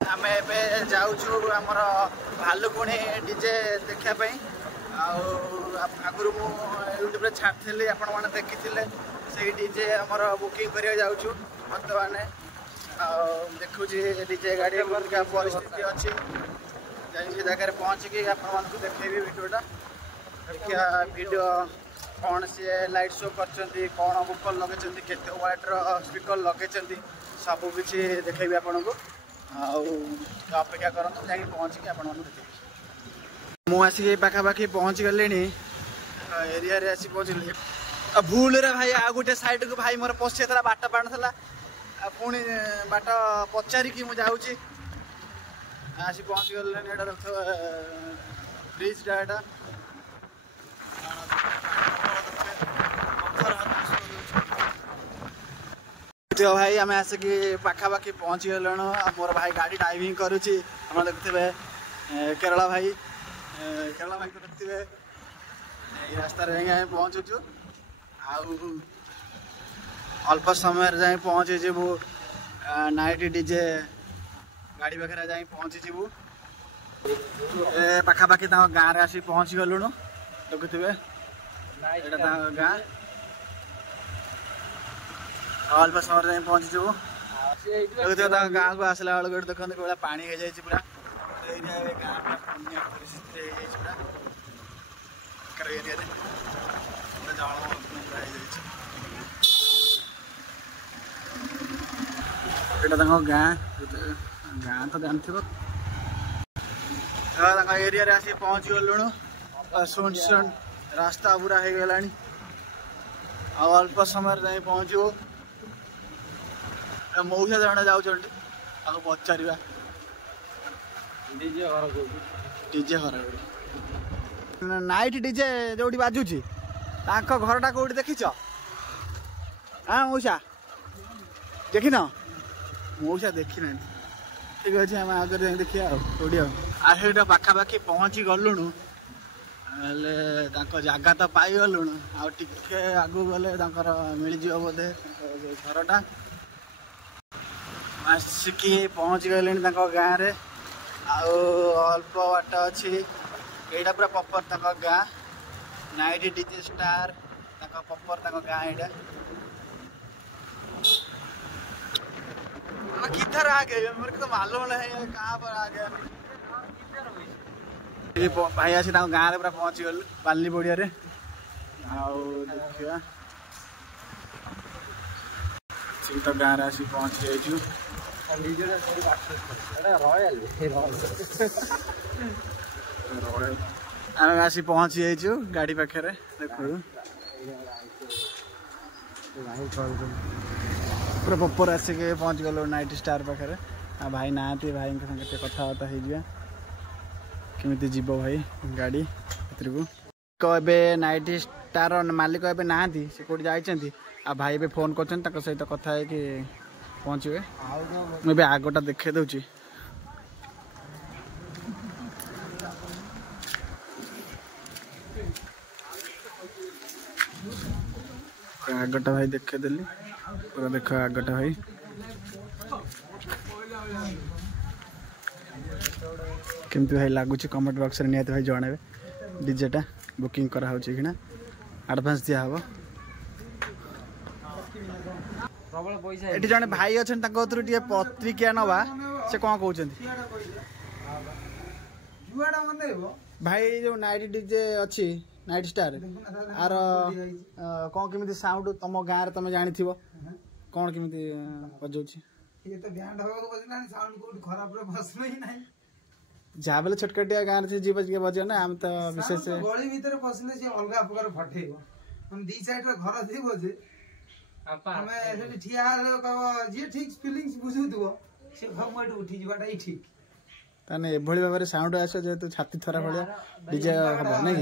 आम ए जाऊँ आमर भालुकुणी डीजे देखा आगु यूट्यूब छाड़ी आपण मैंने देखी से डीजे आमर बुकिंग करा जाऊँ बर्तमान देखुँ डीजे गाड़ी परिस्थिति अच्छी से जगह पहुँचिकी आपको देखेबी वीडियोटा देखिया वीडियो कौन सी लाइट शो कर कौन बुफर लगे केते वाटर स्पीकर लगे सब किसी देखेबी आपन को अपेक्षा करते जा पहुँचिकी आप देखेबी मुझे पाखापाखि पहुँची गले एरिया रे आसी पहुँचली भूल रे भाई आ गोटे साइड को भाई मोर पशि बाट पाण था पुणी बाट पचारिकी मुझे जाऊँगी आसी पहुँची गले एटा देख ब्रिज टा भाई आम आसिकी पाखापाखि पहुँची गलु मोर भाई गाड़ी ड्राइविंग करुच्ची आप देखुए केरला भाई तो देखुए रास्तार जाए पहुँचुचु अल्प समय जाए पहुँची जीवु नाइट डीजे गाड़ी पाखे जाए पहुँची जीवु पाखापाखि गाँव रे आसी पहुँची गलुणु देखुए गाँ अल्प समय जाए पहुँची जीवु देखुए गाँव को आसला बेलू देखते कौन पानी हो जाए पूरा गाँव परिस्थिति गाँ गाँ तो जानते एरिया आसी पहुँची गलुणु सुनसान रास्ता पूरा हो गला अल्प समय जाए पहुँचू मौसा जड़े जाऊँच पचार डीजे घर नाइट डीजे जो बाजुची घरटा कौटी देखीच हाँ मौसा देखी न मौसा देखी ना ठीक अच्छे आम आगे देखिए कौटी पाखापाखि पहुँची गलुणु जगह तो पाई गलुणु आगे आगू गले मिल जाव बोधे घरटा आसिकी पहुँची गले गाँव रे अल्प बाट अच्छी यहाँ पूरा प्रपर गाँ नाइट डीजे स्टार प्रपर गाँ यहाँ किधर आ गए मेरे को मालूम नहीं कहाँ पर आ गया भाई आसी गाँव रे पूरा पहुँची गलु बाली पड़िया देखिया तो गाँव रे आसी पहुँची जाइछु आम आसी पहुँची जाइछु गाड़ी पाखे देखु पूरा प्रपर आसिक पहुँच गलु नाइट स्टार पाखे भाई ना भाई संगे कथबार्ता हो केमी जीव भाई गाड़ी भर नाइट स्टार मालिक ए ना से कौट जाइए आ भाई भी फोन कर सहित कथा है पहुँचे मुझे आगटा देखे दूची आगटा भाई देखे देली पूरा देख आगटा भाई केमती भाई लगुच कमेंट बॉक्स में निहत भाई जन डीजेटा बुकिंग करा कि एडवांस दिया हम ये जन भाई अच्छा पत्रिका नवा से कौन कहते भाई जो नाइट डीजे अच्छी नाइट स्टार आर कौन केमी साउंड तुम गाँव में तुम जानी कौन केमी बजाऊँ जहाँ बेले छोटकाटिया गाँव से जी बजे बजे ना आम तो विशेष गली भीतर पसले से अलग प्रकार फटेइबो हम दी साइड रे घर थी बजे हमें से ठिया जे ठीक फीलिंग्स बुझु दो से भमट उठी जबाटा ही ठीक ताने एभली भाबरे साउंड आसे जेतु छाती थरा भलिया डीजे हबो नै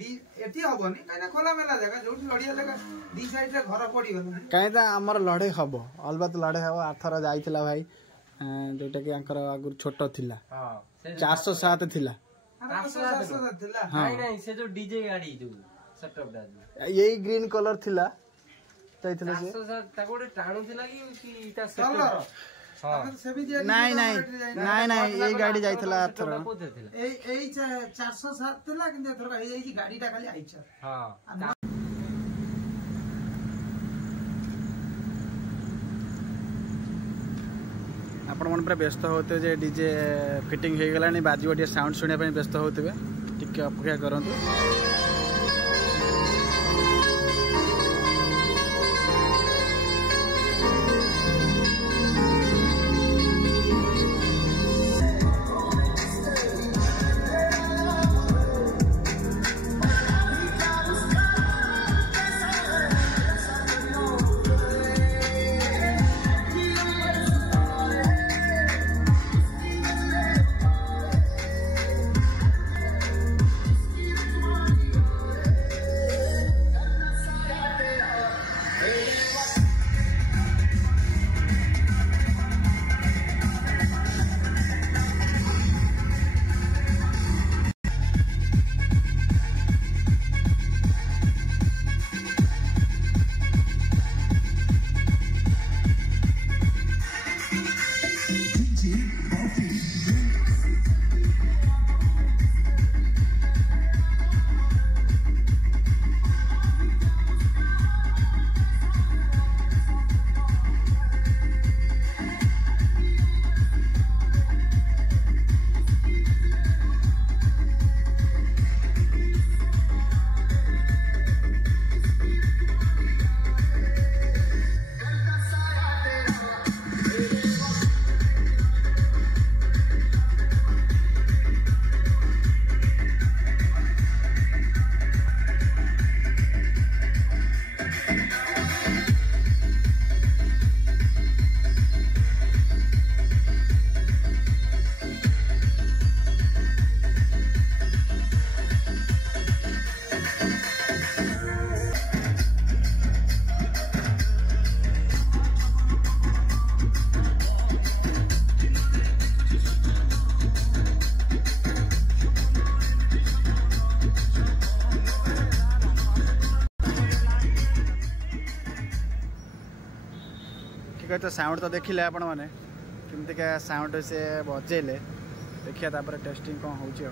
दी एती हबोनी काइना खोला मेला जगह जोठी लड़िया जगह दी साइड रे घर पड़ी गला काइदा हमर लड़े हबो अलबत लड़े हबो आथरा जाइथिला भाई जोटा कि आंकर आगु छोट थिला हां 407 थिला 407 थिला नहीं नहीं से जो डीजे गाड़ी जो सेटअप दा यही ग्रीन कलर थिला जाइथिला से 407 ताकोडे टाणु थिला कि इटा सेटअप ନାଇଁ ନାଇଁ ନାଇଁ ନାଇଁ ଏଇ ଗାଡି ଯାଇଥିଲା ଆରଥର ଏଇ 407 ଥିଲା କିନ୍ତୁ ଏଥର ହେଇଯାଇଛି ଗାଡିଟା ଖାଲି ଆଇଚର। आपण मन पूरा व्यस्त होते जे डीजे फिटिंग हो गलानी बाजी गोटे साउंड शुणा व्यस्त होते टिके अपेक्षा करंतु। तो साउंड तो देखिले आपण माने केमती का साउंड से बजेले देखिया तापर टेस्टिंग कौन होची।